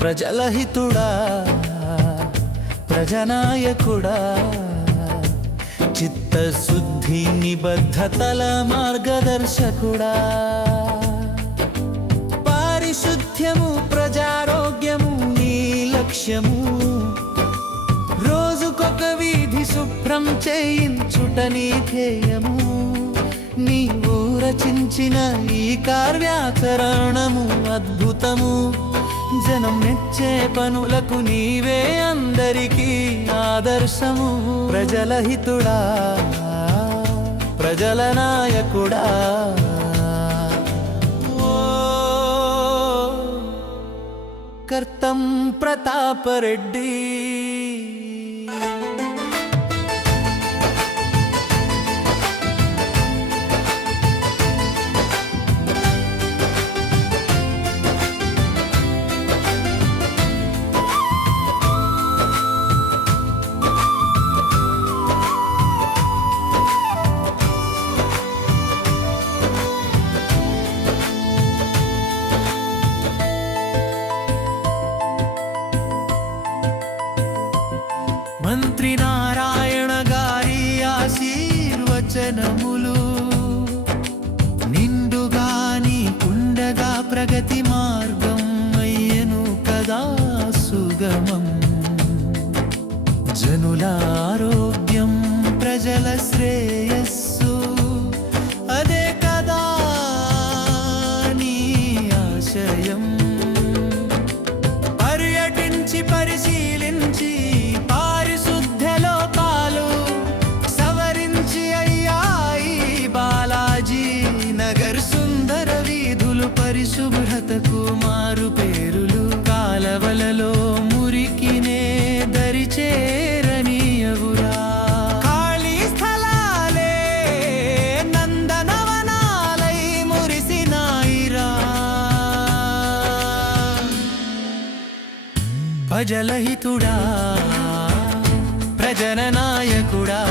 ప్రజలహితుడా ప్రజనాయకుడా. చిత్తశుద్ధి నిబద్ధతల మార్గదర్శకుడా. పారిశుద్ధ్యము ప్రజారోగ్యము నీ లక్ష్యము. రోజుకొక వీధి శుభ్రం చేయించుట నీ ధ్యేయము. నీవు రచించిన ఈ కార్యాచరణము అద్భుతము. జనం మెచ్చే పనులకు నీవే అందరికీ ఆదర్శము. ప్రజల హితుడా ప్రజల నాయకుడా. కర్తం ప్రతాపరెడ్డి. మార్గం అయ్యను కదా సుగమం. జనుల ఆరోగ్యం ప్రజల శ్రేయస్సు కాలవలలో మురికినే దరిచేరనీయవురా ఖాళీ స్థలాలే నందనవనాలై మురిసినాయిరా. భజలహితుడా ప్రజన నాయకుడా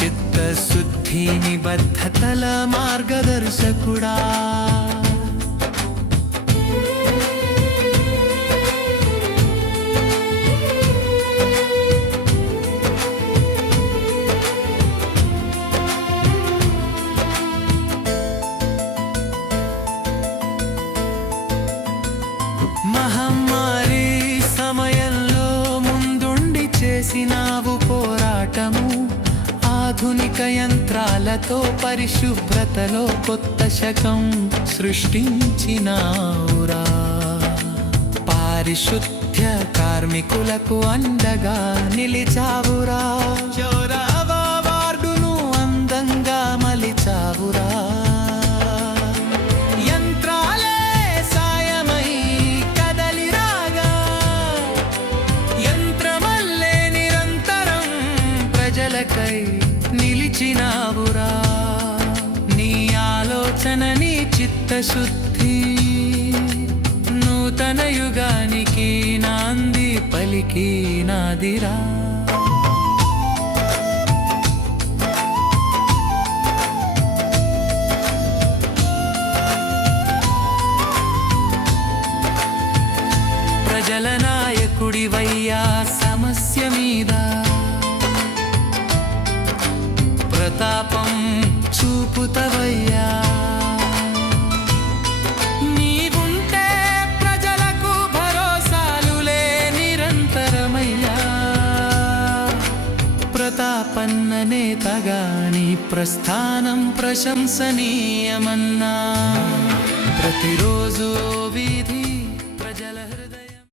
చిత్తశుద్ధి నిబద్ధతల మార్గదర్శకుడా. మహమ్మారి సమయంలో ముందుండి చేసినావు పోరాటము. ఆధునిక యంత్రాలతో పరిశుభ్రతలో కొత్త శకం సృష్టించినావురా. పారిశుద్ధ్య కార్మికులకు అండగా నిలిచావు ప్రజలకై నిలిచినావురా. నీ ఆలోచన నీ చిత్తశుద్ధి నూతన యుగానికి నాంది పలికి నాదిరా ప్రజల నాయకుడివయ్యా సమస్య మీద ప్రతాపం చూపుతవయ్యా. నీవుంటే ప్రజలకు భరోసాలులే నిరంతరమయ్యా. ప్రతాపన్న నేతగా ప్రస్థానం ప్రశంసనీయమన్నా. ప్రతిరోజు